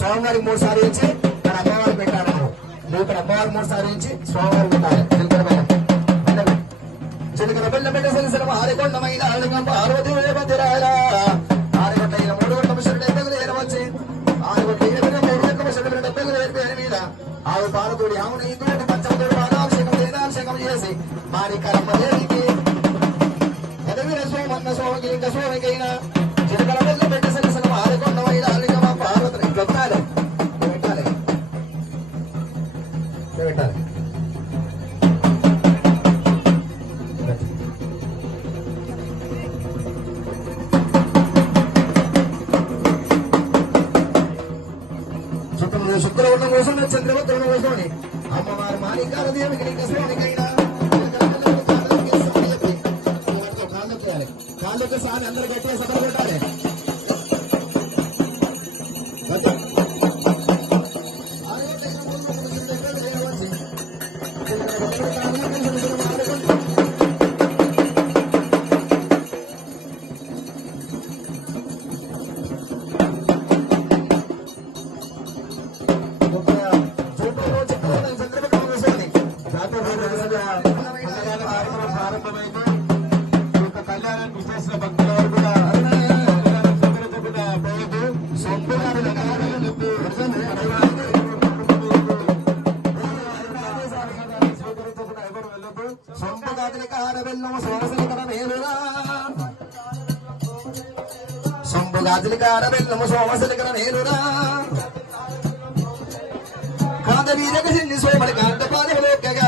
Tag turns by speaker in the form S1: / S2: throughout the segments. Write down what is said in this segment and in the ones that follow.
S1: స్వామివారికి మూడు సార్లు ఇచ్చి ఇక్కడ అమ్మవారు పెట్టారు. నువ్వు ఇక్కడ అమ్మవారికి మూడు సార్లు ఇచ్చి స్వామివారికి పెట్టాలి చిలకల బెల్లం. బెల్లం. బెల్లం పెట్టే సిలసిల ఆరికొండమైన ఆలింగం పార్వతి భద్రారా ఆరుగొట్ట మూడు గొట్ట మిషనుడు ఎద్దగులు ఏరవచ్చి ఆరుగొట్ట మూడు గొట్ట మిషనుడు డెబ్బగులు ఏరిపోయిన మీద ఆవు పాలతోడి ఆవుని ఇంకోటి పంచమతోడి పాదాభిషేకం వేదాభిషేకం చేసి మారి కర్మ దేనికి ఎదగిన సోమన్న ఇంకా స్వామికైనా శుక్ర శుక్రవర్ణం చంద్రబాబు చంద్రభద్రం కోసమని అమ్మవారు మాణికాల దేవికి నీకు స్వామికైనా. కాళ్ళకు సారి అందరు గట్టిగా సొంపుగాజులికార బెల్లము సోమశలికర నేనురా కాద సిన్ని సోమడి కాంత పాదములోకగా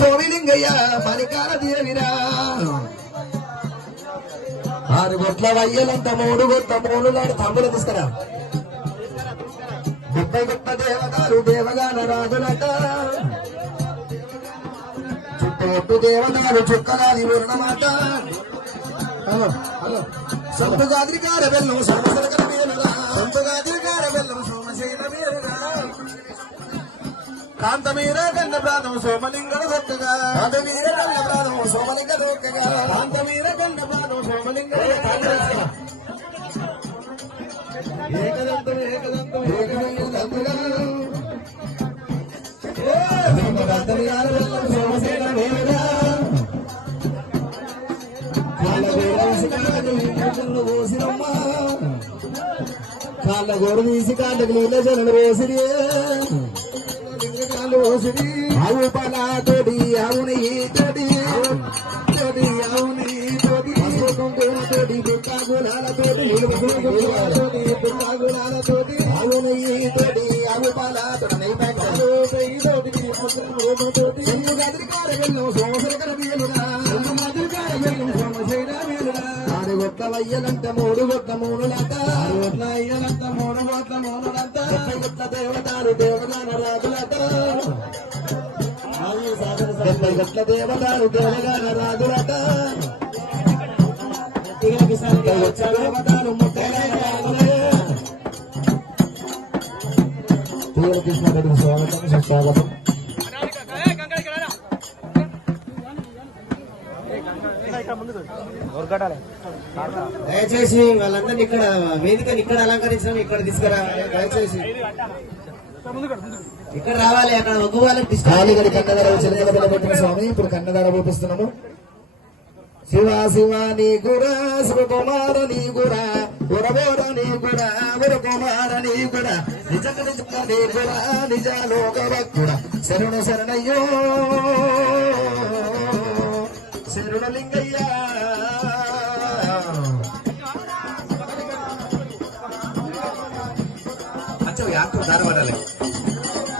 S1: సోమిలింగయ్య మలికాల దేవిరా ఆరు గొట్ల వయ్యలంత మూడు గొట్ల మూడు నాడు తమ్ముడు తీసుకురా. గొప్ప గొప్ప దేవతలు దేవగాన రాజులట. చుట్టూ దేవతలు చుక్కలాది ఊరినమాట హలో హలో. సొంతగాదిరికార బెల్లం సోమశలకర మేలురా కాంతమీర గండ ప్రాణం సోమలింగడ దొక్కగా. కాంతమీర గండ ప్రాణం సోమలింగ దొక్కగా. కాంతమీర గండ ప్రాణం సోమలింగడ ఏకదంతం ఏకదంతం ఏకదంతుగా ఏకదంతుగా సోమశైల మేలురా కాళ్ళ గోరు తీసి కాళ్ళకు నీళ్ళ జనలు పోసిరి పలా తోటి ఆవు నెయ్యి తోటి తోటి ఆవు నెయ్యి తోటి తోటి పుట్టాగులాల తోటి తోటి పుట్టాగులాల తోటి ఆవు నెయ్యి తోటి ఆవు పలా తోటి నెయ్యి ప్యాకెట్లు అయ్యలంట గొట్ల వయ్యలంట మూడు గొట్ల మూడులంట. గొట్ల అయ్యలంట మూడు గొట్ల మూడులంట. ముప్పై గొట్ల దేవతారు దేవదాన రాజులంట. డెబ్బై గట్ల దేవతారు దేవగాన రాజులట. దేవతారు ముట్టైన రాజులే. కృష్ణ స్వాగతం సుస్వాగతం.
S2: దయచేసి వాళ్ళందరినీ ఇక్కడ వేదికని ఇక్కడ అలంకరించడం ఇక్కడ తీసుకురా దయచేసి. ఇక్కడ రావాలి అక్కడ వాళ్ళకి డిస్టర్బ్
S1: కాలిగడి కన్నదార పెట్టిన స్వామి ఇప్పుడు కన్నదార చూపిస్తున్నాము శివ శివ నీ గురా శివకుమార నీ గురా గురబోర నీ గురా గురకుమార నీ గురా నిజ నిజ నీ గురా నిజ లోక భక్తుడ శరణు శరణయ్యో. శరుణలింగయ్య అచ్చ
S2: యాత్ర ధారపడాలి